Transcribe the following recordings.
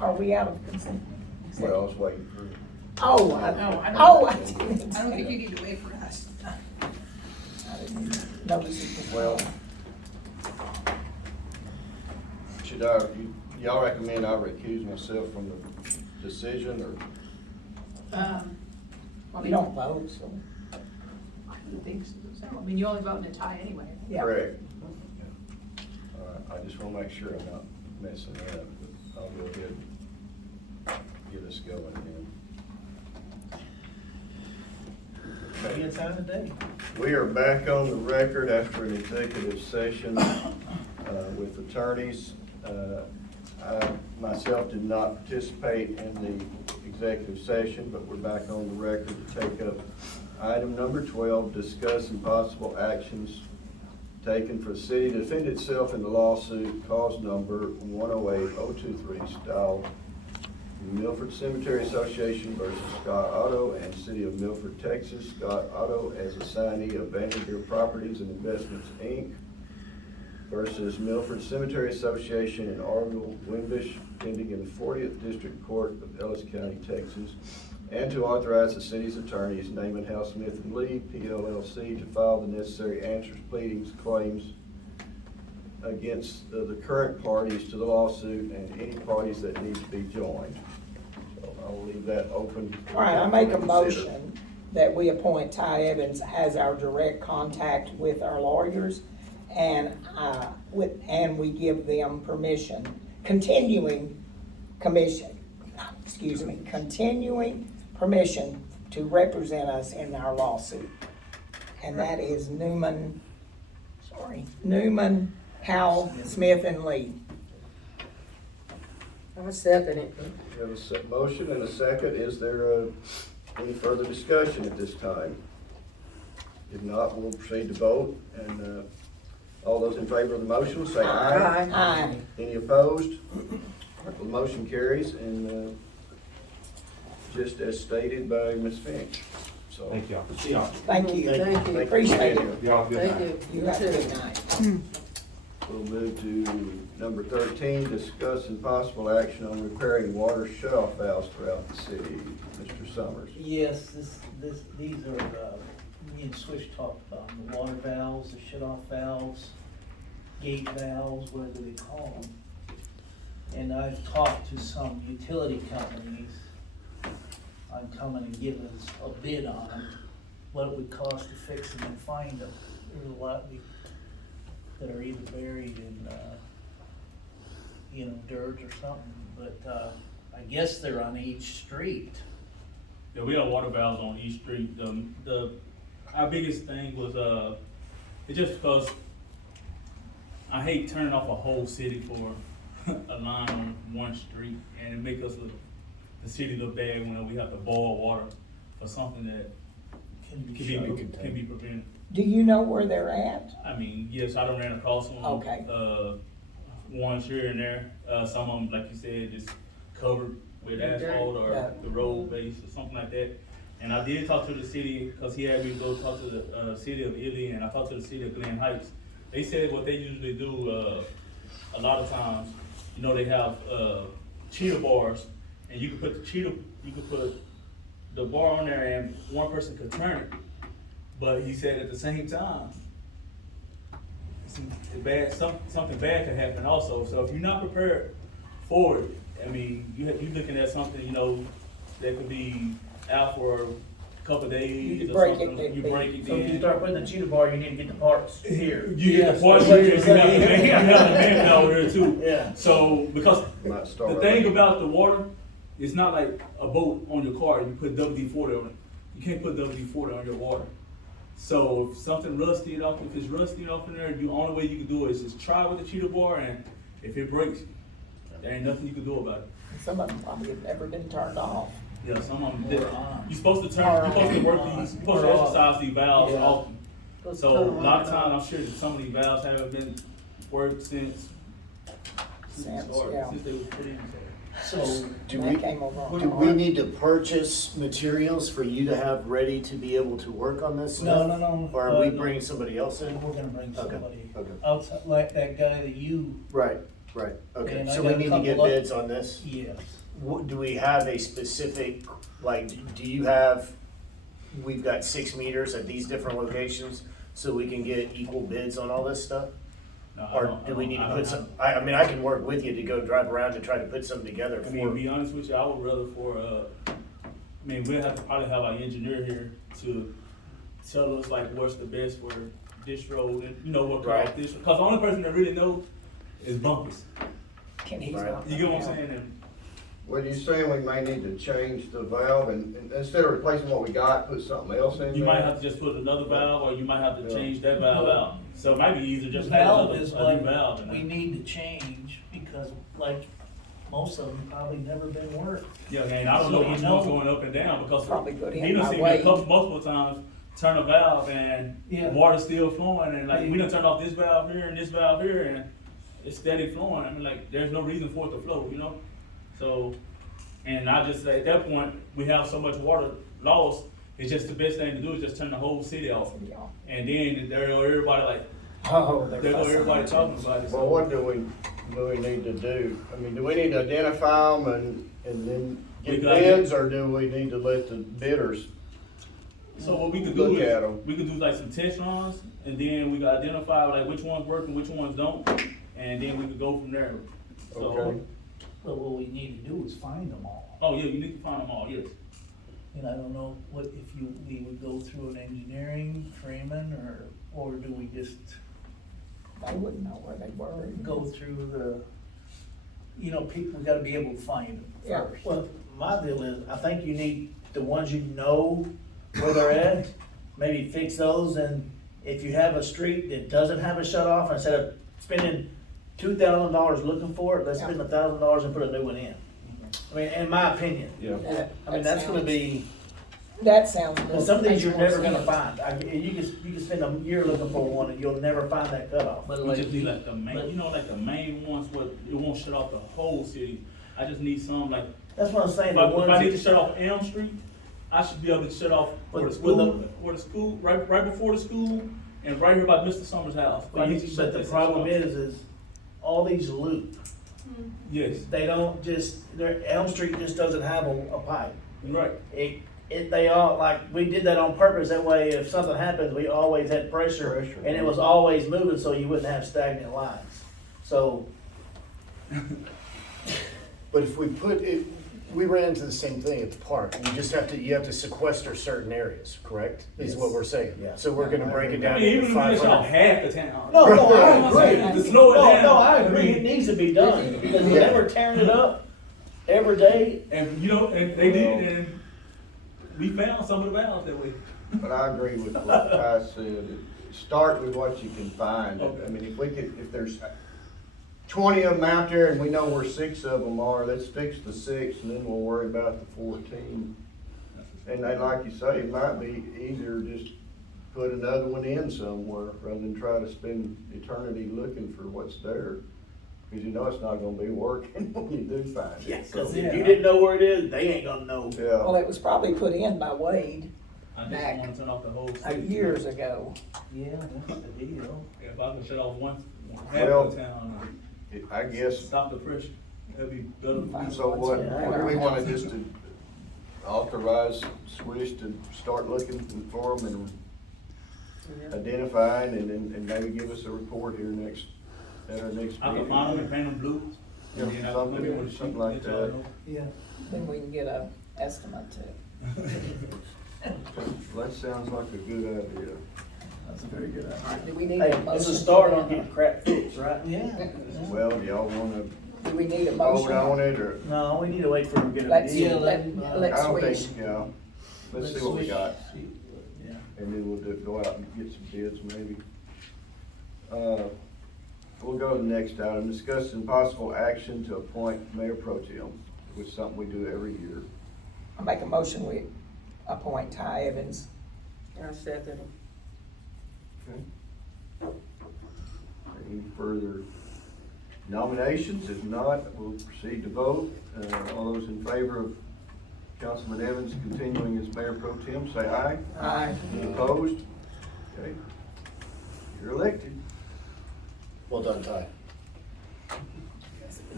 Are we out of consent? Well, I was waiting for. Oh, No, I don't. oh, I don't think you need to wait for us. I didn't notice it was. Well, should y'all recommend I recuse myself from the decision, or? You don't vote, so. I don't think so. I mean, you only vote in a tie anyway. Yeah. Correct. All right, I just wanna make sure I'm not messing it up, but I'll go ahead and get us going then. Maybe it's out of date. We are back on the record after an executive session with attorneys. I myself did not participate in the executive session, but we're back on the record to take up item number 12, discuss and possible actions taken for the city to defend itself in the lawsuit cause number 108023 style Milford Cemetery Association versus Scott Auto and City of Milford, Texas. Scott Auto as assignee of Vanderbilt Properties and Investments, Inc. versus Milford Cemetery Association in Orville, Wimbish, pending in the 40th District Court of Ellis County, Texas. And to authorize the city's attorneys, Naaman House Smith and Lee, PLLC, to file the necessary answers, pleadings, claims against the current parties to the lawsuit and any parties that need to be joined. So I'll leave that open. All right, I make a motion that we appoint Ty Evans as our direct contact with our lawyers, and we give them permission, continuing permission to represent us in our lawsuit. And that is Newman, Howell, Smith, and Lee. I second it. We have a motion and a second. Is there any further discussion at this time? If not, we'll proceed to vote. And all those in favor of the motion will say aye. Aye. Aye. Any opposed? The motion carries, and just as stated by Ms. Finch. So Thank y'all. Thank you. Thank you. Appreciate it. Y'all have a good Thank night. you. You have a good night. we'll move to number 13, discuss and possible action on repairing water shutoff valves throughout the city. Mr. Summers. Yes, these are, me and Swish talked about them, the water valves, the shut-off valves, gate valves, whatever they call them. And I've talked to some utility companies on coming and giving us a bid on them, what it would cost to fix them and find them. There's a lot that are either buried in, dirt or something, but, I guess they're on each street. Yeah, we have water valves on each street. Our biggest thing was, it's just because I hate turning off a whole city for a line on one street, and it make the city look bad when we have to boil water for something that Can be can be prevented. Do you know where they're at? I mean, yes, I done ran across them. Okay. Ones here and there. Some of them, like you said, just covered with asphalt or Yeah. the road base or something like that. And I did talk to the city, because he had me go talk to the city of Ely, and I talked to the city of Glen Heights. They said what they usually do, a lot of times, they have cheetah bars, and you can put the bar on there and one person could turn it. But he said at the same time, something bad could happen also. So if you're not prepared for it, I mean, you're looking at something, that could be out for a couple of days You or break something. it, You they- break it So if you then. start putting the cheetah bar, you need to get the parts here. You get Yes, the parts, that's what you you're have the saying. you have the man over there too. Yeah. So, because Might start the thing right. about the water, it's not like a boat on your car, you put WD-40 on it. You can't put WD-40 on your water. So if something if it's rusty off in there, the only way you can do it is just try with the cheetah bar, and if it breaks, there ain't nothing you can do about it. Some of them probably have never been turned off. Yeah, some of them, Or on. you're supposed to work these, you're supposed to exercise these valves Yeah. often. Let's So turn a lot of around. times, I'm sure that some of these valves haven't been worked since Yeah. they were put in. So, And that came over. Do we need to purchase materials for you to have ready to be able to work on this no, stuff? no. Or are we no. bringing somebody else in? We're gonna bring Okay, somebody okay. outside, like that guy that you Right, Right, okay, And I so got we a need to couple get of- bids on this? Yes. Do we have a specific, like, do you have, we've got 6 meters at these different locations, so we can get equal bids on all this stuff? No, I Or don't- do we need to I put don't some, have- I mean, I can work with you to go drive around and try to put something together I mean, to for, be honest with you, I would rather we'll have to probably have our engineer here to tell us like what's the best for this road and, you know, what cut off Right. this, cause the only person that really knows is Bumpus. Can he's Right. not. You get what I'm saying? And Well, you're saying we may need to change the valve and instead of replacing what we got, put something else in there? you might have to just put another valve, or you might have to Yeah. change that valve out. So it might be easier The just to put valve another, is a what new valve in we there. need to change, because like, most of them probably never been worked. Yeah, and I don't know So you which know- one's going up and down, because Probably put in he done by seen me weight. multiple times turn a valve and Yeah. water's still flowing, and like, we done turned off this valve here and this valve here, and it's steady flowing. I mean, like, there's no reason for it to flow, you know? So, and I just say, at that point, we have so much water lost, it's just the best thing to do is just turn the whole city off. Yeah. And then there go everybody like, Oh, there go everybody talking about it. So Well, what do we need to do? I mean, do we need to identify them and then We get got bids, or do we need to let the bidders? So what we could Look do at is, 'em. we could do like some test runs, and then we could identify like which ones work and which ones don't, and then we could go from there. So, Okay. But what we need to do is find them all. oh yeah, you need to find them all, yes. And I don't know what, if we would go through an engineering, Freeman, or do we just They wouldn't know where they were. go through the, you know, people, we gotta be able to find them Yeah. first. Well, my deal is, I think you need the ones you know where they're at, maybe fix those, and if you have a street that doesn't have a shut off, instead of spending $2,000 looking for it, let's spend $1,000 and put a new one in. I mean, in my opinion, Yeah. I mean, that's gonna be, That sounds. well, some of these you're makes never more gonna sense. find. You can spend a year looking for one and you'll never find that cutoff. We just need like the main, you know, like the main ones where it won't shut off the whole city. I just need some like, That's what I'm saying, if the I need to ones, shut off Elm Street, I should be able to shut off where the With school, right before the school, and right here by Mr. Summers' house. If I need to shut but the this problem off- is all these loop, Yes, they don't just, Elm Street just doesn't have a pipe. right. They all, like, we did that on purpose, that way if something happens, we always had pressure, Pressure. and it was always moving, so you wouldn't have stagnant lines. So, but if we put it, we ran into the same thing at the park, you have to sequester certain areas, correct? Is what we're saying. Yeah. So we're gonna break it I down mean, into even if we just shut off 500. half the town. no, I I'm saying, agree. to slow it down. No, I agree, it needs to be done, because Yeah. whenever we're tearing it up every day, And, you know, and they did, and we found some of the valves that way. But I agree with what Ty said. Start with what you can find. Okay. I mean, if there's 20 of them out there and we know where 6 of them are, let's fix the 6 and then we'll worry about the 14. And then, like you say, it might be easier just put another one in somewhere rather than try to spend eternity looking for what's there. Because you know it's not gonna be working when you do find it. So, because if you didn't know where it is, they ain't gonna know. Well, yeah, it was probably put in by Wade I just Back. wanna turn off the whole city. years ago. Yeah, that's the deal. If I can shut off half Well, of the town, I guess. stop the pressure, that'd be better. for me. So what do we wanna just to authorize Swish to start looking for them and identifying and maybe give us a report here at our next I can meeting? find them and paint them blue. Yeah, And then I something- can maybe with a something sheet, like let y'all that. know. Yeah. Then we can get a estimate too. That sounds like a good idea. That's a very good idea. Do we need Hey, a motion? it's a start for on that? getting crap fixed, right? Yeah. Well, y'all wanna Do we need a vote motion? on it, or? No, we need to wait for them to get a Let's, deal. let's I don't switch. think, yeah, let's see what we got, Yeah. and then we'll go out and get some bids maybe. We'll go to the next item, discussing possible action to appoint Mayor Pro Tem, which is something we do every year. I make a motion, we appoint Ty Evans. I second. Okay. Any further nominations? If not, we'll proceed to vote. All those in favor of Councilman Evans continuing as Mayor Pro Tem, say aye. Aye. Any opposed? Okay. You're elected. Well done, Ty.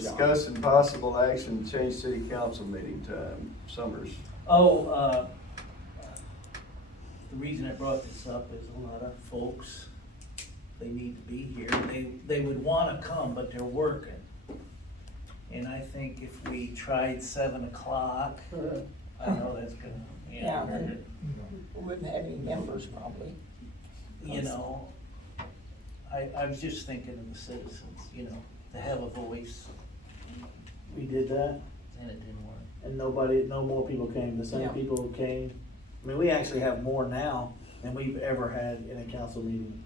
Discuss and possible action to change city council meeting time. Summers. Oh, the reason I brought this up is a lot of folks, they need to be here. They would wanna come, but they're working. And I think if we tried 7 o'clock, I know that's gonna, Yeah, and we wouldn't have any members probably. you know, I was just thinking of the citizens, you know, to have a voice, We did that, and it didn't work. and no more people came, the Yeah. same people who came. I mean, we actually have more now than we've ever had in a council meeting.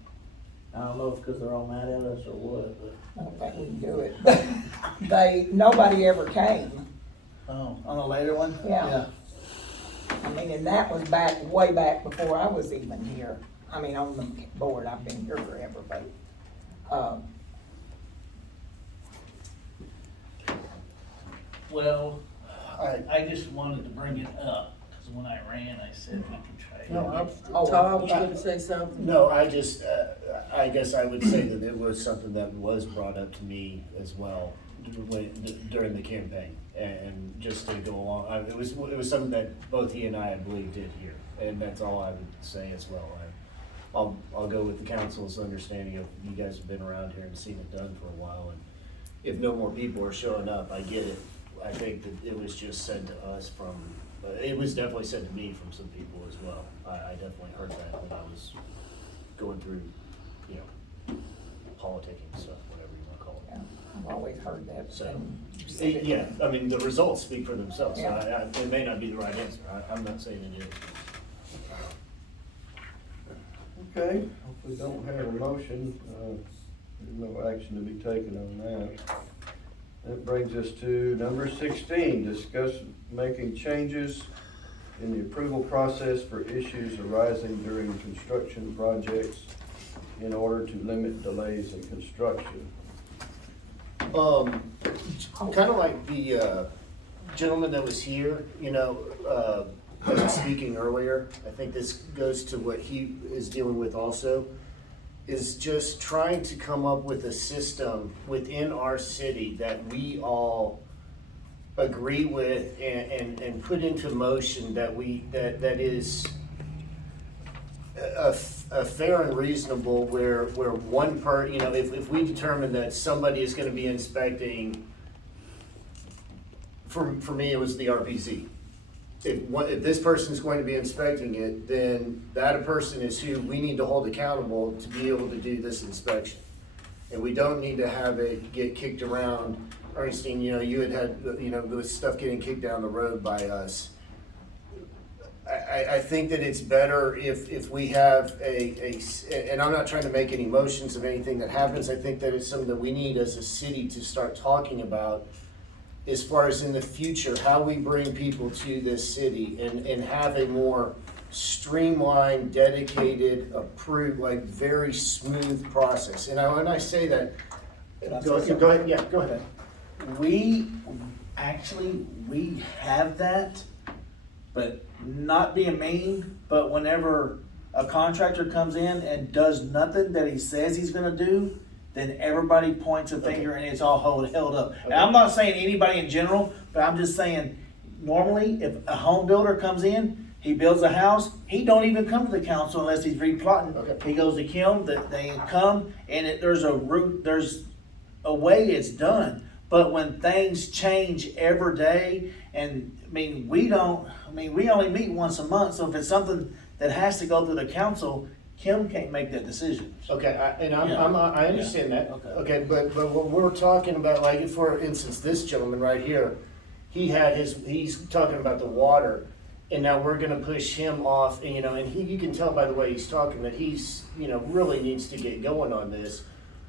I don't know if because they're all mad at us or what, but. I don't think we can do it. Nobody ever came. Oh, On a later one? Yeah. I mean, and that was way back before I was even here. I mean, on the board, I've been here forever, but, well, I just wanted to bring it up, because when I ran, I said we could try. Tom was gonna say something. No, I just, I guess I would say that it was something that was brought up to me as well during the campaign. And just to go along, it was something that both he and I believe did here, and that's all I would say as well. I'll go with the council's understanding of, you guys have been around here and seen it done for a while, and if no more people are showing up, I get it. I think that it was just said to us from, it was definitely said to me from some people as well. I definitely heard that when I was going through, you know, politicking stuff, whatever you wanna call yeah, it. I've always heard that. So, and- yeah, I mean, the results speak for themselves. Yeah. It may not be the right answer. I'm not saying it is. Okay, if we don't have a motion, there's no action to be taken on that. That brings us to number 16, discuss making changes in the approval process for issues arising during construction projects in order to limit delays in construction. Kind of like the gentleman that was here, you know, that was speaking earlier. I think this goes to what he is dealing with also, is just trying to come up with a system within our city that we all agree with and put into motion that is a fair and reasonable where one you know, if we determine that somebody is gonna be inspecting, for me, it was the RPZ. If this person's going to be inspecting it, then that person is who we need to hold accountable to be able to do this inspection. And we don't need to have it get kicked around. Ernestine, you know, you had, you know, this stuff getting kicked down the road by us. I think that it's better if we have and I'm not trying to make any motions of anything that happens. I think that it's something that we need as a city to start talking about as far as in the future, how we bring people to this city and have a more streamlined, dedicated, approved, like very smooth process. And when I say that, go ahead, yeah, go ahead. We have that, but not being mean, but whenever a contractor comes in and does nothing that he says he's gonna do, then everybody points a finger and it's all held up. And I'm not saying anybody in general, but I'm just saying, normally, if a home builder comes in, he builds a house, he don't even come to the council unless he's replotting. Okay. He goes to Kim, they come, and there's a route, there's a way it's done. But when things change every day, and, we only meet once a month, so if it's something that has to go through the council, Kim can't make that decision. Okay, I understand that. Okay. Okay, but what we're talking about, like, for instance, this gentleman right here, he's talking about the water, and now we're gonna push him off, and, you know, and you can tell by the way he's talking that he's, you know, really needs to get going on this.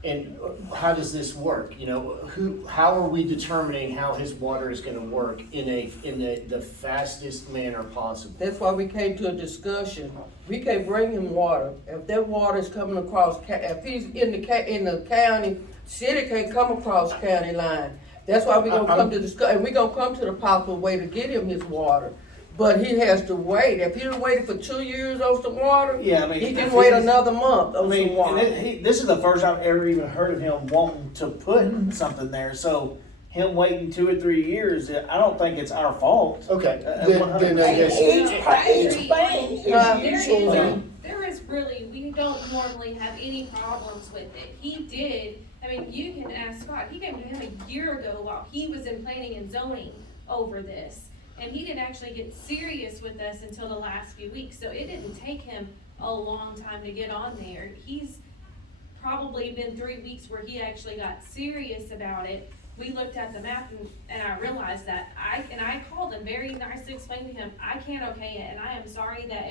And how does this work? You know, how are we determining how his water is gonna work in the fastest manner possible? That's why we came to a discussion. We can't bring him water. If that water is coming across, if he's in the county, city can't come across county line. That's why we gonna come to discuss, and we gonna come to the possible way to get him his water. But he has to wait. If he waited for 2 years on some water, Yeah, he can wait another month on some water. This is the first I've ever even heard of him wanting to put something there, so him waiting 2 or 3 years, I don't think it's our fault. Okay, Uh, then I guess, Each thing is usually, There is really, we don't normally have any problems with it. He did, I mean, you can ask Scott, he came to him a year ago while he was in planning and zoning over this. And he didn't actually get serious with us until the last few weeks, so it didn't take him a long time to get on there. He's probably been 3 weeks where he actually got serious about it. We looked at the map and I realized that I called him very nicely, explained to him, I can't okay it, and I am sorry that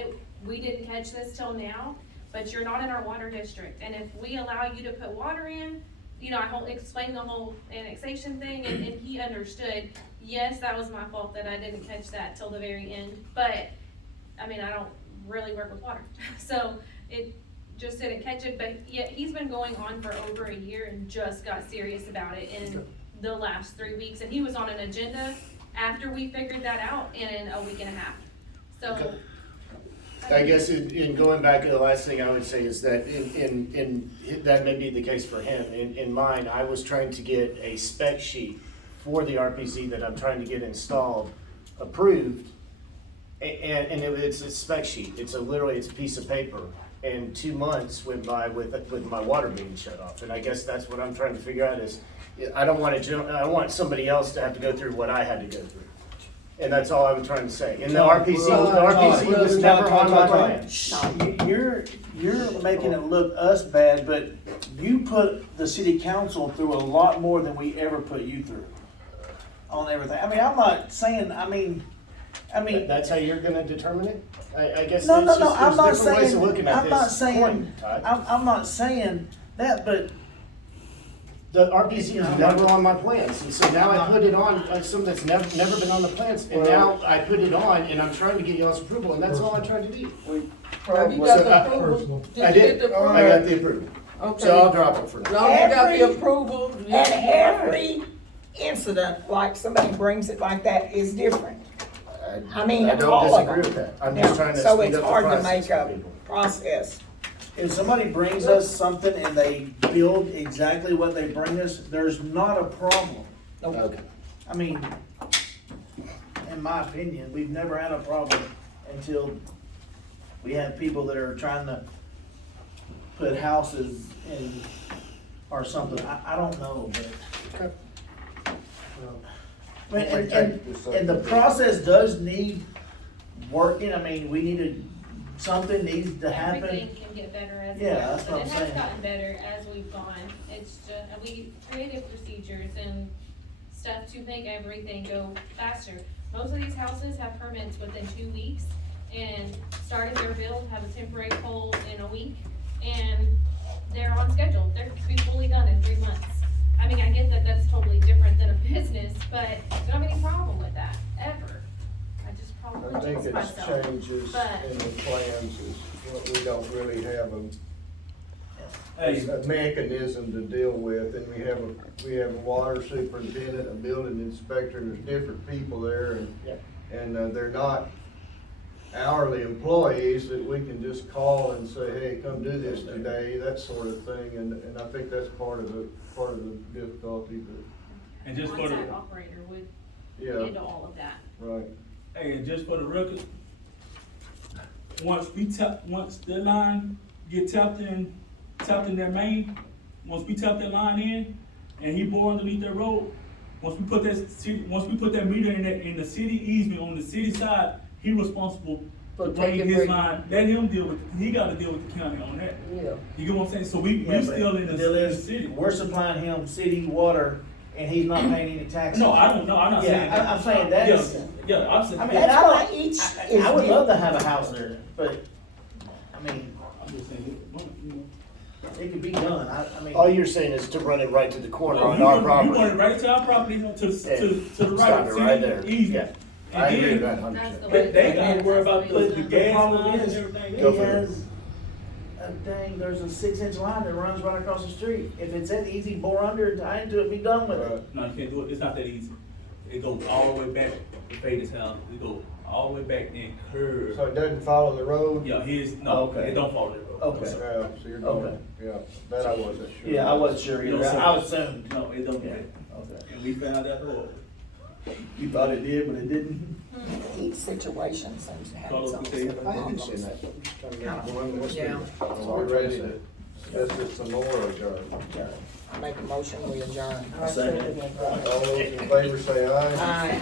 we didn't catch this till now, but you're not in our water district, and if we allow you to put water in, I explained the whole annexation thing, and he understood, yes, that was my fault that I didn't catch that till the very end, but, I mean, I don't really work with water, so it just didn't catch it, but yet he's been going on for over a year and just got serious about it in the last 3 weeks, and he was on an agenda after we figured that out in a week and a half, so. Okay. I guess in going back to the last thing I would say is that that may be the case for him. In mine, I was trying to get a spec sheet for the RPZ that I'm trying to get installed, approved, and it's a spec sheet. Literally it's a piece of paper. And 2 months went by with my water being shut off. And I guess that's what I'm trying to figure out is, I don't want somebody else to have to go through what I had to go through. And that's all I was trying to say. And the RPC was never on my plan. You're making it look us bad, but you put the city council through a lot more than we ever put you through on everything. I mean, I'm not saying, That's how you're gonna determine it? I guess no, there's I'm not different ways saying, of looking at I'm not this saying, coin, Todd. I'm not saying that, but The RPC is never on my plans, and so now I put it on, something that's never been on the plans, and now I put it on, and I'm trying to get y'all's approval, and that's all I'm trying to do. Have you got the approval? Did I you did, get the I got the approval, Okay. so I'll drop it for As now. long as you got the Every- approval. and every incident, like somebody brings it like that, is different. I mean, I don't all of disagree them. with that, I'm Now, just trying to so speed it's up the hard to process make for a people. process. if somebody brings us something and they build exactly what they bring us, there's not a problem. Okay. I mean, in my opinion, we've never had a problem until we have people that are trying to put houses in or something. I don't know, but. I mean, and the process does need working. I mean, something needs to happen. Everything can get better as it Yeah, goes, that's what and I'm it has saying. gotten better as we've gone. It's just, we created procedures and stuff to make everything go faster. Most of these houses have permits within 2 weeks and started their build, have a temporary pole in a week, and they're on schedule. They're to be fully done in 3 months. I mean, I get that that's totally different than a business, but I don't have any problem with that, ever. I just probably I think jinxed it's myself. changes But- in the plans is what we don't really have Hey, a mechanism to deal with, and we have a water superintendent, a building inspector, and there's different people there, and they're not hourly employees that we can just call and say, hey, come do this today, that sort of thing, and I think that's part of the difficulty, but, and just for the, On-site operator would yeah, handle all of that. right. hey, and just for the record, once the line get tapped in their main, once we tap that line in, and he bore underneath that road, once we put that meter in the city easement on the city side, he responsible For to bring taking his break. line, let him he gotta deal with the county on that. Yeah. You get what I'm saying? So we Yeah, but still in the deal the is, city. we're supplying him city water and he's not paying any taxes. No, I don't know, I'm not saying Yeah, that. I'm saying that's. Yeah, I'm saying. I mean, That's I why don't- each I is would love to have a house there, but, I mean, I'm just saying, it could be done. I mean. All you're saying is to run it right to the corner no, on you our want property. it right to our property, to the Stop right, it see, right there. easement. I And agree with then- that 100%. That's the way. They gotta worry about That's the way. gas problem lines and is, everything. Go He for it. has there's a 6-inch line that runs right across the street. If it's that easy, bore under and tie into it, be done with it. No, you can't do it, it's not that easy. It goes all the way back to Fada's house, it goes all the way back and curve. So it doesn't follow the road? Yeah, Okay. it don't follow that road. Okay. Yeah, so you're going, yeah, that I wasn't sure. Yeah, I wasn't sure either. I assumed. No, it don't, Yeah. Okay. And we found out the order. You thought it did, but it didn't? Each situation seems to have Carlos, its own we set of say- problems. Yeah. So we're ready to discuss it some more or adjourn? I make a motion, we adjourn. I second it. All those in favor say aye. Aye.